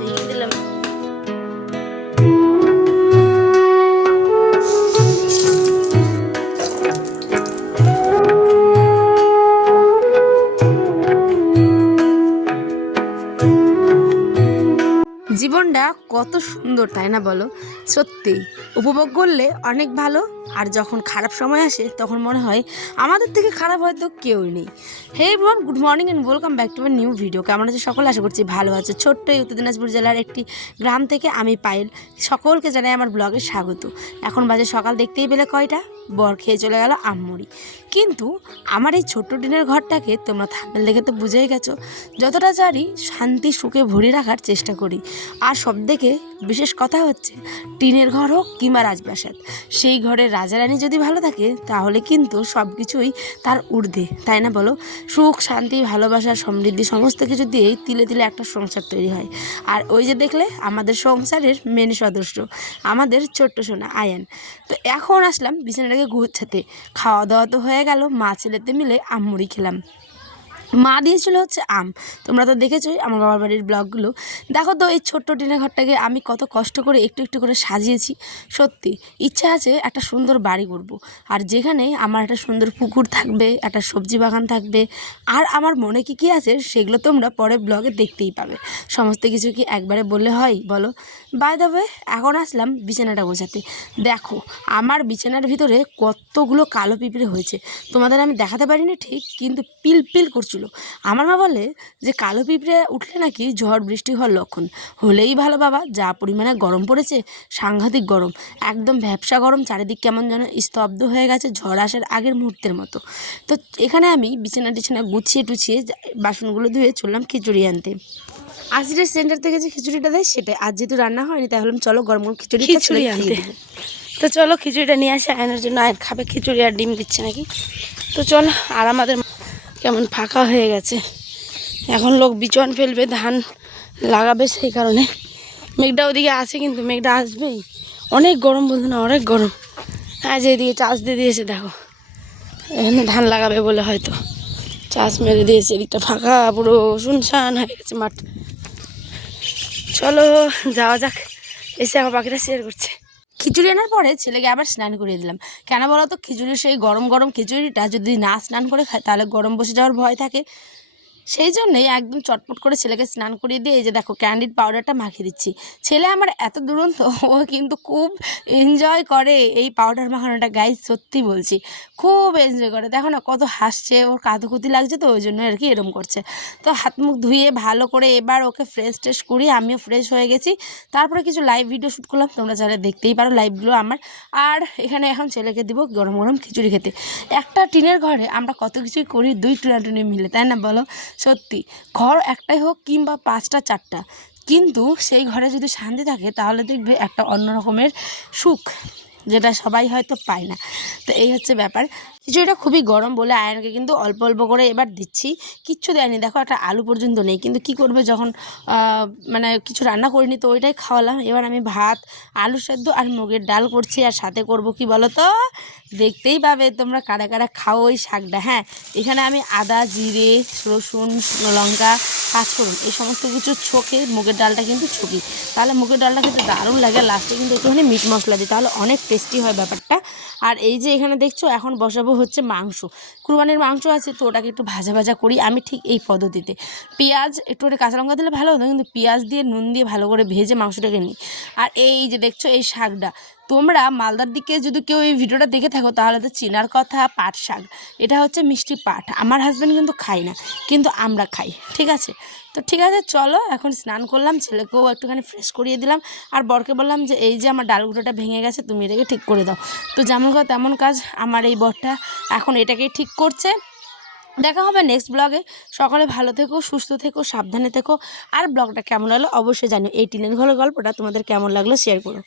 ভেঙে দিলাম। জীবনটা কত সুন্দর তাই না বলো? সত্যিই উপভোগ করলে অনেক ভালো, আর যখন খারাপ সময় আসে তখন মনে হয় আমাদের থেকে খারাপ হয়তো কেউই নেই। Hey everyone, good morning and welcome back to my new video. কেমন আছে সকলে? আশা করছি ভালো আছে। ছোট্ট এই উত্তর দিনাজপুর জেলার একটি গ্রাম থেকে আমি পায়েল সকলকে জানাই আমার ব্লগে স্বাগত। এখন বাজে সকাল, দেখতেই পেলে কয়টা, বর খেয়ে চলে গেল আম্মুরি। কিন্তু আমার এই ছোট্ট টিনের ঘরটাকে তোমরা থাম্বনেল দেখে তো বুঝেই গেছো, যতটা জানি শান্তি সুখে ভরে রাখার চেষ্টা করি। আর সব থেকে বিশেষ কথা হচ্ছে, টিনের ঘর হোক কিংবা রাজপ্রাসাদ, সেই ঘরের রাজারানী যদি ভালো থাকে তাহলে কিন্তু সব কিছুই তার ঊর্ধ্বে, তাই না বলো? সুখ, শান্তি, ভালোবাসা, সমৃদ্ধি সমস্ত কিছু দিয়েই তিলে তিলে একটা সংসার তৈরি হয়। আর ওই যে দেখলে আমাদের সংসারের মেন সদস্য, আমাদের ছোট্ট সোনা আয়ান। তো এখন আসলাম বিছানাটাকে গুছাতে। খাওয়া দাওয়া তো হয়ে গেল, মা ছেলেতে মিলে আম্মুরি খেলাম। মা দিয়েছিল হচ্ছে আম। তোমরা তো দেখেছোই আমার বাবার বাড়ির ব্লগগুলো। দেখো তো এই ছোট্ট টিনের ঘরটাকে আমি কত কষ্ট করে একটু একটু করে সাজিয়েছি। সত্যি ইচ্ছা আছে একটা সুন্দর বাড়ি করব, আর যেখানে আমার একটা সুন্দর পুকুর থাকবে, একটা সবজি বাগান থাকবে। আর আমার মনে কি কি আছে সেগুলো তোমরা পরে ব্লগে দেখতেই পাবে। সমস্ত কিছু কি একবারে বললে হয় বলো? বাই দ্য ওয়ে, এখন আসলাম বিছানাটা গোছাতে। দেখো আমার বিছানার ভিতরে কতগুলো কালো পিঁপড়ে হয়েছে। তোমাদের আমি দেখাতে পারিনি ঠিক, কিন্তু পিল পিল করছিল। আমার মা বলে যে কালো পিঁপড়ে উঠলে নাকি ঝড় বৃষ্টি হওয়ার লক্ষণ। হলেই ভালো বাবা, যা পরিমাণে গরম পড়েছে, সাংঘাতিক গরম, একদম ভ্যাপসা গরম, চারিদিক কেমন যেন স্তব্ধ হয়ে গেছে ঝড় আসার আগের মুহূর্তের মতো। তো এখানে আমি বিছানা টিছানা গুছিয়ে টুছিয়ে বাসনগুলো ধুয়ে চললাম খিচুড়ি আনতে। আসিরের সেন্টার থেকে যে খিচুড়িটা দেয় সেটা, আজ যেহেতু রান্না হয়নি তাই হলাম চলো গরম গরম খিচুড়ি আনতে। তো চলো খিচুড়িটা নিয়ে আসে আয়নার জন্য। আয়ন খাবে খিচুড়ি, আর ডিম দিচ্ছে নাকি। তো চলো, আর আমাদের কেমন ফাঁকা হয়ে গেছে, এখন লোক বিচন ফেলবে, ধান লাগাবে, সেই কারণে মেঘটা ওদিকে আছে, কিন্তু মেঘটা আসবেই। অনেক গরম বলতো না, অনেক গরম। হ্যাঁ, যে এদিকে চাষ দিয়ে দিয়েছে দেখো, এখানে ধান লাগাবে বলে হয়তো চাষ মেরে দিয়েছে। এদিকটা ফাঁকা, পুরো শুনশান হয়ে গেছে মাঠ। চলো যাওয়া যাক। এসে আমার পাখিটা শেয়ার করছে। খিচুড়ি আনার পরে ছেলেকে আবার স্নান করিয়ে দিলাম। কেন বলো তো? খিচুড়ির সেই গরম গরম খিচুড়িটা যদি না স্নান করে খায় তাহলে গরম বসে যাওয়ার ভয় থাকে। সেই জন্যই একদম চটপট করে ছেলেকে স্নান করিয়ে দিয়ে এই যে দেখো ক্যান্ডিড পাউডারটা মাখিয়ে দিচ্ছি। ছেলে আমার এত দুরন্ত, ও কিন্তু খুব এনজয় করে এই পাউডার মাখানোটা। গাইজ সত্যি বলছি, খুব এনজয় করে। দেখো না কত হাসছে, ওর কাতুকুতি লাগছে, তো ওই জন্য আর কি এরম করছে। তো হাত মুখ ধুয়ে ভালো করে এবার ওকে ফ্রেশ ট্রেশ করি, আমিও ফ্রেশ হয়ে গেছি। তারপরে কিছু লাইভ ভিডিও শ্যুট করলাম, তোমরা যারা দেখতেই পারো লাইভগুলো আমার। আর এখানে এখন ছেলেকে দিব গরম গরম খিচুড়ি খেতে। একটা টিনের ঘরে আমরা কত কিছুই করি দুই টুনাটুনি মিলে, তাই না বলো? সত্যি ঘর একটাই হোক কিংবা 5টা 4টা, কিন্তু সেই ঘরে যদি শান্তি থাকে তাহলে দেখবে একটা অন্য রকমের সুখ, যেটা সবাই হয়তো পায় না। তো এই হচ্ছে ব্যাপার। খিচুড়িটা খুবই গরম বলে আয়নকে কিন্তু অল্প অল্প করে এবার দিচ্ছি। কিচ্ছু দেয়নি, দেখো একটা আলু পর্যন্ত নেই, কিন্তু কি করবে যখন মানে কিছু রান্না করিনি তো ওইটাই খাওয়ালাম। এবার আমি ভাত, আলু সেদ্ধ আর মুগের ডাল করছি, আর সাথে করব কি বলো তো? দেখতেই পাবে তোমরা কারা কারা খাও ওই শাকটা। হ্যাঁ, এখানে আমি আদা, জিরে, রসুন, শুকনো লঙ্কা, পাঁচফোড়ন এই সমস্ত কিছু ছকে মুগের ডালটা কিন্তু ছকি, তাহলে মুগের ডালটা খেতে দারুণ লাগে। লাস্টে কিন্তু একটুখানি মিট মশলা দিই, তাহলে অনেক টেস্টি হয় ব্যাপারটা। আর এই যে এখানে দেখছো এখন বসাবো হচ্ছে মাংস। কুরবানির মাংস আছে, তো ওটাকে একটু ভাজা ভাজা করি আমি ঠিক এই পদ্ধতিতে। পেঁয়াজ একটু কাঁচা লঙ্কা দিলে ভালো হতো, কিন্তু পেঁয়াজ দিয়ে নুন দিয়ে ভালো করে ভেজে মাংসটাকে নিই। আর এই যে দেখছো এই শাকটা, তোমরা মালদার দিকে যদি কেউ এই ভিডিওটা দেখে থাকো তাহলে তো চেনার কথা, পাট শাক। এটা হচ্ছে মিষ্টি পাট। আমার হাজব্যান্ড কিন্তু খায় না, কিন্তু আমরা খাই, ঠিক আছে? তো ঠিক আছে চলো, এখন স্নান করলাম, ছেলেকেও একটুখানি ফ্রেশ করিয়ে দিলাম। আর বরকে বললাম যে এই যে আমার ডালগুলোটা ভেঙে গেছে, তুমি এটাকে ঠিক করে দাও। তো যেমন কথা তেমন কাজ, আমার এই বরটা এখন এটাকেই ঠিক করছে। দেখা হবে নেক্সট ব্লগে। সকলে ভালো থেকো, সুস্থ থেকো, সাবধানে থেকো। আর ব্লগটা কেমন লাগলো অবশ্যই জানিও। এই টিনের ঘরের গল্পটা তোমাদের কেমন লাগলো শেয়ার করো।